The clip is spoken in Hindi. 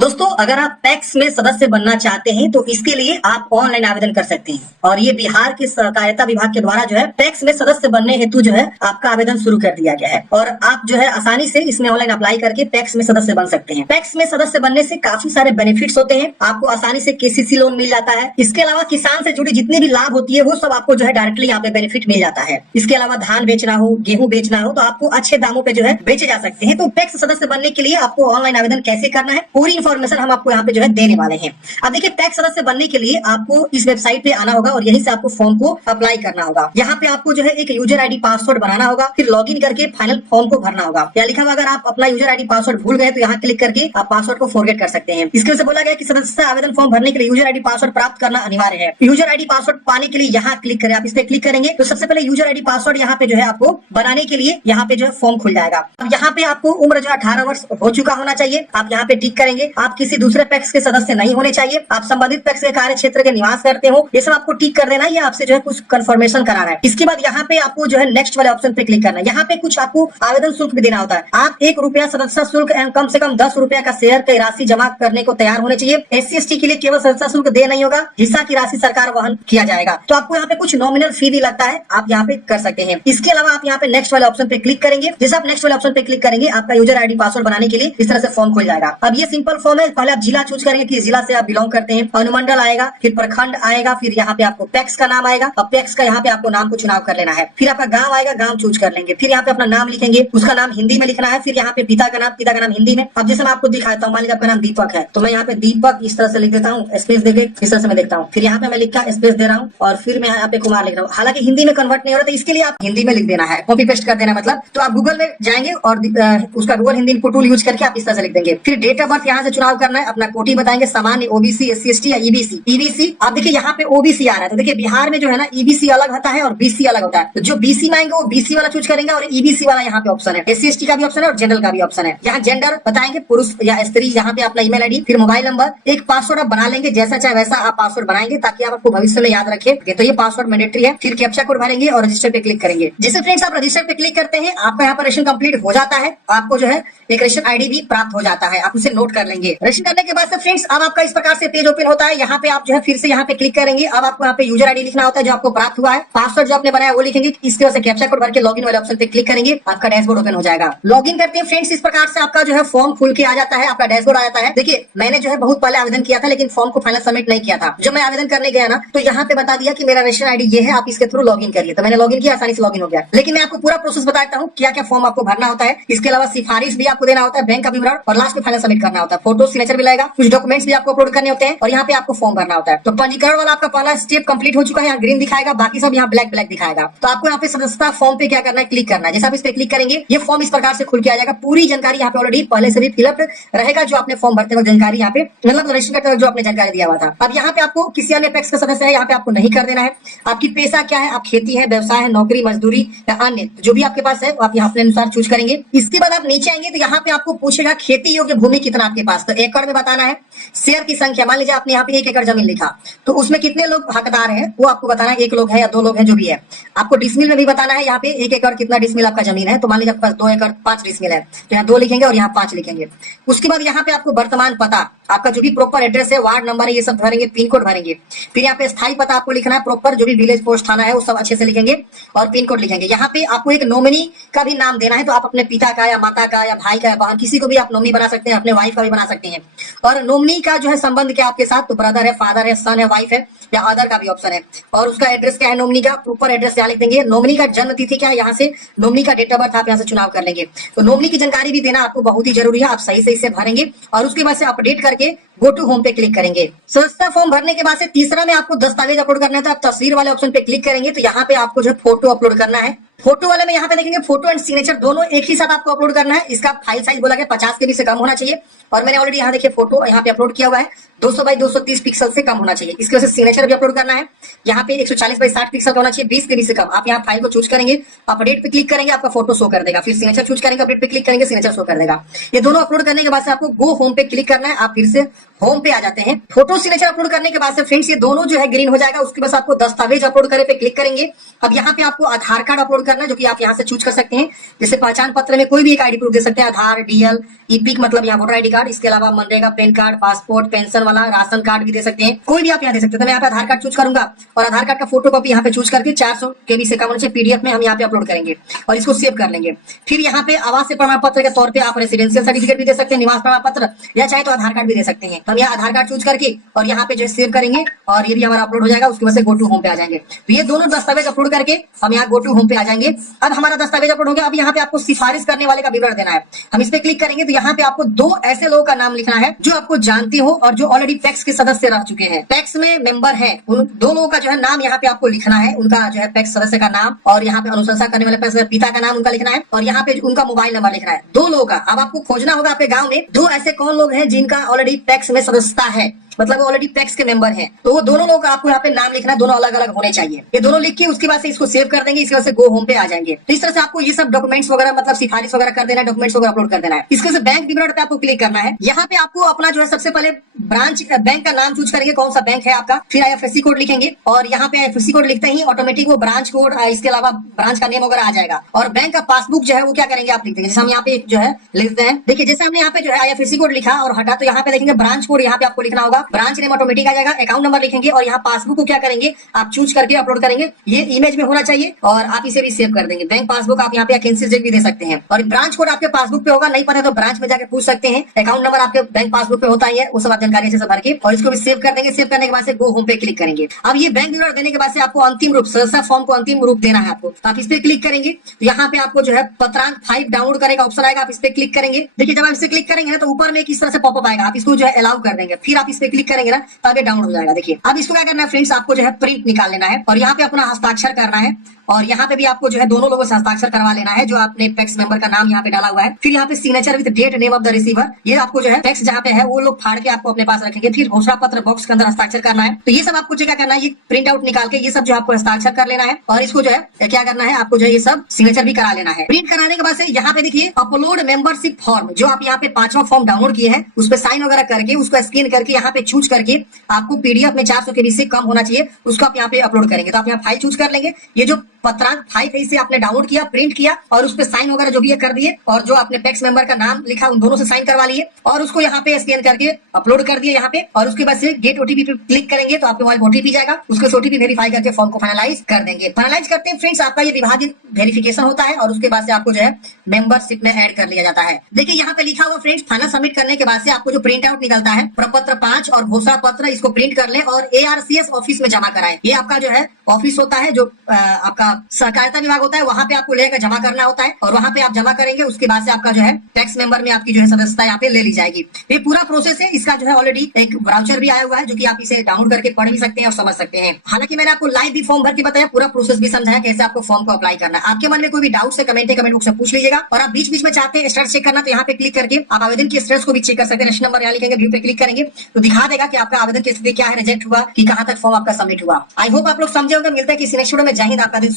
दोस्तों, अगर आप पैक्स में सदस्य बनना चाहते हैं तो इसके लिए आप ऑनलाइन आवेदन कर सकते हैं और ये बिहार के सहकारिता विभाग के द्वारा जो है पैक्स में सदस्य बनने हेतु जो है आपका आवेदन शुरू कर दिया गया है और आप जो है आसानी से इसमें ऑनलाइन अप्लाई करके पैक्स में सदस्य बन सकते हैं। पैक्स में सदस्य बनने से काफी सारे बेनिफिट्स होते हैं। आपको आसानी से केसीसी लोन मिल जाता है। इसके अलावा किसान से जुड़ी जितनी भी लाभ होती है वो सब आपको जो है डायरेक्टली यहाँ पे बेनिफिट मिल जाता है। इसके अलावा धान बेचना हो, गेहूं बेचना हो तो आपको अच्छे दामों पे जो है बेचे जा सकते हैं। तो पैक्स सदस्य बनने के लिए आपको ऑनलाइन आवेदन कैसे करना है पूरी इन्फॉर्मेशन हम आपको यहाँ पे जो है देने वाले हैं। अब देखिए, पैक्स सदस्य बनने के लिए आपको इस वेबसाइट पे आना होगा और यहीं से आपको फॉर्म को अप्लाई करना होगा। यहाँ पे आपको जो है एक यूजर आईडी पासवर्ड बनाना होगा, फिर लॉगिन करके फाइनल फॉर्म को भरना होगा। या लिखा हुआ अगर आप अपना यूजर आईडी पासवर्ड भूल गए तो यहाँ क्लिक करके आप पासवर्ड को फॉरगेट कर सकते हैं। इसके से बोला गया कि सदस्य आवेदन फॉर्म भरने के लिए यूजर आईडी पासवर्ड प्राप्त करना अनिवार्य है। यूजर आईडी पासवर्ड पाने के लिए यहाँ क्लिक करें। आप इस पे क्लिक करेंगे तो सबसे पहले यूजर आईडी पासवर्ड यहाँ पे जो है आपको बनाने के लिए यहाँ पे जो है फॉर्म खुल जाएगा। अब यहाँ पे आपको उम्र जो 18 वर्ष हो चुका होना चाहिए। आप यहाँ पे टिक करेंगे। आप किसी दूसरे पैक्स के सदस्य नहीं होने चाहिए। आप संबंधित पैक्स के कार्य क्षेत्र के निवास करते हो, ये सब आपको टिक कर देना है। ये आपसे जो है कुछ कंफर्मेशन करा रहा है। इसके बाद यहाँ पे आपको जो है नेक्स्ट वाले ऑप्शन पे क्लिक करना है। यहाँ पे कुछ आपको आवेदन शुल्क भी देना होता है। आप ₹1 सदस्य शुल्क एवं कम से कम ₹10 का शेयर की राशि जमा करने को तैयार होने चाहिए। SC/ST के लिए केवल सदस्य शुल्क दे नहीं होगा, हिस्सा की राशि सरकार वहन किया जाएगा। तो आपको यहाँ पे कुछ नॉमिनल फी भी लगता है, आप यहाँ पे कर सकते हैं। इसके अलावा आप यहाँ पे नेक्स्ट वाले ऑप्शन पे क्लिक करेंगे। जैसे आप नेक्स्ट वाले ऑप्शन पे क्लिक करेंगे आपका यूजर आईडी पासवर्ड बनाने के लिए इस तरह से फॉर्म खुल जाएगा। अब ये सिंपल फॉर्म है। पहले आप जिला चूज करेंगे कि जिला से आप बिलोंग करते हैं। अनुमंडल आएगा, फिर प्रखंड आएगा, फिर यहाँ पे आपको पैक्स का नाम आएगा और पैक्स का यहाँ पे आपको नाम को चुनाव कर लेना है। फिर आपका गांव आएगा, गांव चूज कर लेंगे। फिर यहाँ पे अपना नाम लिखेंगे, उसका नाम हिंदी में लिखना है। फिर यहाँ पे पिता का नाम हिंदी में। अब जैसे मैं आपको दिखाता हूँ, मान लीजिए आपका नाम दीपक है तो मैं यहाँ पे दीपक इस तरह से लिख देता हूँ, स्पेस देके इस तरह से मैं देखता हूँ। फिर यहाँ पे मैं लिखा स्पेस दे रहा हूँ और फिर मैं यहाँ पे कुमार लिख रहा हूँ। हालांकि हिंदी में कन्वर्ट नहीं हो रहा तो इसके लिए आप हिंदी में लिख देना है, कॉपी पेस्ट कर देना मतलब। तो आप गूगल में जाएंगे और उसका Google Hindi input tool use करके आप इस तरह से लिख देंगे। फिर डेट ऑफ बर्थ यहाँ से चुनाव करना है, अपना कोटी बताएंगे, सामान्य, OBC, SC/ST या EBC। आप देखिए यहाँ पे OBC आ रहा है तो देखिए बिहार में जो है ना EBC अलग होता है और BC अलग होता है। तो जो BC में आएंगे वो BC वाला चूज करेंगे और EBC वाला यहाँ पे ऑप्शन है। SC/ST का भी ऑप्शन है और जनरल का भी ऑप्शन है। यहाँ जेंडर बताएंगे, पुरुष या स्त्री, यहाँ पे अपना ईमेल आईडी, फिर मोबाइल नंबर, एक पासवर्ड आप बना लेंगे, जैसा चाहे वैसा आप पासवर्ड बनाएंगे ताकि आप आपको भविष्य में याद रखे। तो ये पासवर्ड मैंडेटरी है। फिर कैप्चा कोड भरेंगे और रजिस्टर पे क्लिक करेंगे। जैसे फ्रेंड्स आप रजिस्टर पे क्लिक करते हैं आपका यहाँ पर रजिस्ट्रेशन कंप्लीट हो जाता है। आपको जो है एक रजिस्टर आईडी भी प्राप्त हो जाता है, आप उसे नोट कर लेंगे। रजिस्टर करने के बाद से फ्रेंड्स अब आपका इस प्रकार से पेज ओपन होता है। यहाँ पे आप जो है फिर से यहाँ पे क्लिक करेंगे। अब आपको यहाँ पे यूजर आईडी लिखना होता है जो आपको प्राप्त हुआ है, पासवर्ड जो आपने बनाया वो लिखेंगे। इसके बाद से कैप्चा कोड भर के लॉगिन वाले ऑप्शन पे क्लिक करेंगे, आपका डैशबोर्ड ओपन हो जाएगा। लॉगिन करते हैं फ्रेंड्स इस प्रकार से आपका जो है फॉर्म खुल के आ जाता है, आपका डैशबोर्ड आ जाता है। देखिए मैंने जो है बहुत पहले आवेदन किया था लेकिन फॉर्म को फाइनल सबमिट नहीं किया था। जब मैं आवेदन करने गया ना तो यहाँ पे बता दिया कि मेरा रजिस्ट्रेशन आईडी ये है, आप इसके थ्रू लॉगिन करिए। तो मैंने लॉगिन किया, आसानी से लॉगिन हो गया। लेकिन मैं आपको पूरा प्रोसेस बताता हूँ क्या क्या फॉर्म आपको भरना होता है। इसके अलावा सिफारिश भी आपको देना होता है, बैंक का विवरण और लास्ट में फाइनल सबमिट करना होता है। फोटो सिग्नेचर भी लगेगा, कुछ डॉक्यूमेंट्स भी आपको अपलोड करने होते हैं और यहाँ पे आपको फॉर्म भरना होता है। तो पंजीकरण वाला आपका पहला स्टेप कंप्लीट हो चुका है, यहाँ ग्रीन दिखाएगा, बाकी सब यहाँ ब्लैक दिखाएगा। तो आपको यहाँ पे सदस्यता फॉर्म पे क्या करना है, क्लिक करना है। जैसे आप इस पे क्लिक करेंगे ये फॉर्म इस प्रकार से खुल के आ जाएगा। पूरी जानकारी यहाँ पे ऑलरेडी पहले से भी फिलअप रहेगा, जो आपने फॉर्म भरते वक्त जानकारी यहाँ पे मतलब रजिस्टर करते वक्त जो आपने जानकारी दिया हुआ था। अब यहाँ पे आपको किसी अन्य पैक्स का सदस्य है यहाँ पे आपको नहीं कर देना है। आपकी पेशा क्या है, आप खेती है, व्यवसाय है, नौकरी, मजदूरी या अन्य जो भी आपके पास है आप यहाँ अपने अनुसार चूज करेंगे। इसके बाद आप नीचे आएंगे तो यहाँ पे आपको पूछेगा खेती योग्य भूमि कितना आपके पास, तो एकड़ में बताना है। शेयर की संख्या, मान लीजिए आपने यहाँ पे 1 एकड़ जमीन लिखा तो उसमें कितने लोग हकदार हैं वो आपको बताना है, 1 लोग है या 2 लोग है जो भी है। आपको डिसमिल में भी बताना है, यहाँ पे 1 एकड़ कितना डिसमिल आपका जमीन है। तो मान लीजिए आपके पास 2 एकड़ 5 डिसमिल है तो यहाँ 2 लिखेंगे और यहाँ 5 लिखेंगे। उसके बाद यहाँ पे आपको वर्तमान पता, आपका जो भी प्रॉपर एड्रेस है, वार्ड नंबर है, ये सब भरेंगे, पिन कोड भरेंगे। फिर यहाँ पे स्थायी पता आपको लिखना है, प्रॉपर जो भी विलेज पोस्ट थाना है वो सब अच्छे से लिखेंगे और पिन कोड लिखेंगे। यहाँ पे आपको एक नॉमिनी का भी नाम देना है, तो आप अपने पिता का या माता का या भाई का या बहन किसी को भी आप नॉमिनी बना सकते हैं, अपने वाइफ का भी बना सकते हैं। और नॉमिनी का जो है संबंध क्या आपके साथ, तो ब्रदर है, फादर है, सन है, वाइफ है या अदर का भी ऑप्शन है। और उसका एड्रेस क्या है, नॉमिनी का प्रॉपर एड्रेस यहाँ लिख देंगे। नॉमिनी का जन्म तिथि क्या है, यहाँ से नॉमिनी का डेट ऑफ बर्थ आप यहाँ से चुनाव कर लेंगे। तो नॉमिनी की जानकारी भी देना आपको बहुत ही जरूरी है, आप सही से इसे भरेंगे और उसके बाद से अपडेट करके गो टू होम पे क्लिक करेंगे। सदस्यता फॉर्म भरने के बाद से तीसरा में आपको दस्तावेज अपलोड करना है, तो आप तस्वीर वाले ऑप्शन पे क्लिक करेंगे तो यहाँ पे आपको जो फोटो अपलोड करना है। फोटो वाले में यहाँ पे देखेंगे फोटो एंड सिग्नेचर दोनों एक ही साथ आपको अपलोड करना है। इसका फाइल साइज बोला गया 50 KB से कम होना चाहिए और मैंने ऑलरेडी यहाँ देखिए फोटो यहाँ पे अपलोड किया हुआ है, 200 बाई 230 पिक्सल से कम होना चाहिए। इसकी वजह से सिग्नेचर भी अपलोड करना है, यहाँ पे 140 बाई 60 पिक्सल का होना चाहिए, 20 KB से कम। आप यहाँ फाइल को चूज करेंगे, अपडेट पे क्लिक करेंगे, आपका फोटो शो कर देगा। फिर सिग्नेचर चूज करेंगे, अपडेट पे क्लिक करेंगे, सिग्नेचर शो कर देगा। ये दोनों अपलोड करने के बाद से आपको गो होम पे क्लिक करना है। आप फिर से होम पे आ जाते हैं। फोटो सिग्नेचर अपलोड करने के बाद से फ्रेंड्स ये दोनों जो है ग्रीन हो जाएगा। उसके बाद आपको दस्तावेज अपलोड करे पे क्लिक करेंगे। अब यहाँ पे आपको आधार कार्ड अपलोड करना है, जो कि आप यहाँ से चूज कर सकते हैं। जैसे पहचान पत्र में कोई भी एक आईडी प्रूफ दे सकते हैं, आधार, DL, EPIC मतलब यहाँ वोटर ID कार्ड कार्ड, इसके अलावा MNREGA PAN card, passport, pension वाला, राशन कार्ड भी दे सकते हैं, कोई भी आप यहाँ दे सकते हैं। तो मैं यहाँ पे आधार कार्ड चूज करूंगा और आधार कार्ड का फोटो कॉपी यहाँ पे चूज करके 400 KB से कम होने चाहिए पीडीएफ में हम यहाँ पे अपलोड करेंगे और इसको सेव कर लेंगे। फिर यहाँ पे आवास प्रमाण पत्र के तौर पे आप रेसिडेंशियल सर्टिफिकेट भी दे सकते हैं, निवास प्रमाण पत्र, या चाहे तो आधार कार्ड भी दे सकते हैं। हम यहाँ आधार कार्ड चूज करके और यहाँ पे जो है सेव करेंगे और ये भी हमारा अपलोड हो जाएगा। उसके बाद से गो टू होम पे आ जाएंगे। तो ये दोनों दस्तावेज अपलोड करके हम यहाँ गो टू होम पे आ जाएंगे। अब हमारा दस्तावेज अपलोड हो गया। अब यहाँ पे आपको सिफारिश करने वाले का विवरण देना है। हम इस पे क्लिक करेंगे तो यहाँ पे आपको 2 ऐसे लोगों का नाम लिखना है जो आपको जानते हो और जो ऑलरेडी पैक्स के सदस्य रह चुके हैं, पैक्स में मेंबर है। उन 2 लोगों का जो है नाम यहाँ पे आपको लिखना है, उनका जो है पैक्स सदस्य का नाम और यहाँ पे अनुशंसा करने वाले पैक्स पिता का नाम उनका लिखना है और यहाँ पे उनका मोबाइल नंबर लिखना है। 2 लोगों का। अब आपको खोजना होगा आपके गाँव में 2 ऐसे कौन लोग हैं जिनका ऑलरेडी पैक्स में सदस्यता है, मतलब वो ऑलरेडी पैक्स के मेंबर हैं। तो वो दोनों लोग आपको यहाँ पे नाम लिखना है, दोनों अलग अलग होने चाहिए। ये दोनों लिख के उसके बाद से इसको सेव कर देंगे। इसके बाद से गो होम पे आ जाएंगे। तो इस तरह से आपको ये सब डॉक्यूमेंट्स वगैरह मतलब सिफारिश वगैरह कर देना है, डॉक्यूमेंट्स वगैरह अपलोड कर देना है। इसके से बैंक विवरण पे आपको क्लिक करना है। यहाँ पे आपको अपना जो है सबसे पहले ब्रांच बैंक का नाम चूज करेंगे, कौन सा बैंक है आपका, फिर IFSC कोड लिखेंगे और यहाँ पे IFSC कोड लिखते ही ऑटोमेटिक वो ब्रांच कोड, इसके अलावा ब्रांच का नेम वगैरह आ जाएगा। और बैंक का पासबुक जो है वो क्या करेंगे आप लिख देंगे, जैसे हम यहाँ पे जो है लिखते हैं। देखिए जैसे हमने यहाँ पे जो है IFSC कोड लिखा और हटा, तो यहाँ पे देखेंगे ब्रांच कोड यहाँ पे आपको लिखना होगा, ब्रांच नेम ऑटोमेटिक आ जाएगा, अकाउंट नंबर लिखेंगे और यहाँ पासबुक को क्या करेंगे आप चूज करके अपलोड करेंगे। ये इमेज में होना चाहिए और आप इसे भी सेव कर देंगे। बैंक पासबुक आप यहाँ पे कैंसिल चेक भी दे सकते हैं और ब्रांच कोड आपके पासबुक पे होगा, नहीं पता तो ब्रांच में जाकर पूछ सकते हैं। अकाउंट नंबर आपके बैंक पासबुक पे होता ही है, वो सब आप जानकारी अच्छे से भर के और इसको भी सेव कर देंगे। सेव करने के बाद से गो होम पे क्लिक करेंगे। अब ये बैंक विवरण देने के बाद से आपको अंतिम रूप सदस्यता फॉर्म को अंतिम रूप देना है आपको। तो आप इस पे क्लिक करेंगे तो यहाँ पे आपको जो है पत्रांक 5 डाउनलोड करेगा ऑप्शन आएगा, आप इस पे क्लिक करेंगे। देखिए जब आप इस पे क्लिक करेंगे ना तो ऊपर में किस तरह से पॉपअप आएगा, आप इसको जो है अलाउ कर देंगे। फिर आप इस पे क्लिक करेंगे ना तब ये डाउनलोड हो जाएगा। देखिए अब इसको क्या करना है फ्रेंड्स, आपको जो है प्रिंट निकाल लेना है और यहाँ पे अपना हस्ताक्षर करना है और यहाँ पे भी आपको जो है दोनों लोगों से हस्ताक्षर करवा लेना है जो आपने पैक्स मेंबर का नाम यहाँ पे डाला हुआ है। फिर यहाँ पे signature with date name of the receiver, ये आपको जो है पैक्स जहाँ पे है वो लोग फाड़ के आपको अपने पास रखेंगे। फिर घोषणा पत्र बॉक्स के अंदर हस्ताक्षर करना है। तो ये सब आपको क्या करना है, ये प्रिंट आउट निकाल के ये सब जो आपको हस्ताक्षर कर लेना है और इसको जो है क्या करना है आपको जो है ये सब सिग्नेचर भी करा लेना है। प्रिंट कराने के बाद से यहाँ पे देखिए अपलोड मेंबरशिप फॉर्म, जो आप यहाँ पे 5वां फॉर्म डाउनलोड किए हैं उस पर साइन वगैरह करके उसको स्कैन करके यहाँ पे चूज करके आपको पीडीएफ में 400 KB से कम होना चाहिए, उसको आप यहाँ पे अपलोड करेंगे। तो आप यहाँ फाइल चूज कर लेंगे। ये जो पत्रांक 5 है इसे आपने डाउनलोड किया, प्रिंट किया और उस पे साइन वगैरह जो भी है कर दिए और जो आपने पैक्स मेंबर का नाम लिखा उन दोनों से साइन करवा लिए और उसको यहाँ पे स्कैन करके अपलोड कर दिए यहाँ पे। और उसके बाद से गेट ओटीपी पे क्लिक करेंगे तो आपके मोबाइल ओटीपी जाएगा, उसके ओटीपी वेरीफाई करके फॉर्म को फाइनलाइज कर देंगे। फाइनलाइज करते हैं फ्रेंड्स आपका ये विभाजित वेरिफिकेशन होता है और उसके बाद से आपको जो है मेंबरशिप में ऐड कर लिया जाता है। देखिए यहाँ पे लिखा हुआ फ्रेंड्स फाइनल सबमिट करने के बाद से आपको जो प्रिंट आउट निकलता है प्रपत्र 5 और घोषणा पत्र, इसको प्रिंट कर ले और ARCS ऑफिस में जमा कराए। ये आपका जो है ऑफिस होता है जो आपका सहकारिता विभाग होता है, वहां पे आपको लेकर जमा करना होता है और वहां पे आप जमा करेंगे। उसके बाद से आपका जो है टैक्स मेंबर में आपकी जो है सदस्यता यहाँ पे ले ली जाएगी। ये पूरा प्रोसेस है। इसका जो है ऑलरेडी एक ब्राउचर भी आया हुआ है जो कि आप इसे डाउनलोड करके पढ़ भी सकते हैं और समझ सकते हैं। हालांकि मैंने आपको लाइव भी फॉर्म भर के बताया, पूरा प्रोसेस भी समझाया कैसे आपको फॉर्म को अप्लाई करना है। आपके मन में कोई भी डाउट है कमेंट बॉक्स में पूछ लीजिएगा और आप बीच बीच में चाहते हैं स्टेटस चेक करना तो यहाँ पे क्लिक करके आप आवेदन की स्टेटस को भी चेक कर सकते हैं। नेक्स्ट नंबर यहाँ लिखेंगे, व्यू पे क्लिक करेंगे तो दिखा देगा कि आपका आवेदन की स्थिति क्या है, रिजेक्ट हुआ कि कहाँ तक फॉर्म आपका सबमिट हुआ। आई होप आप लोग समझे होंगे। मिलता है किसी नेक्स्ट वीडियो में। जय हिंद, आपका दिन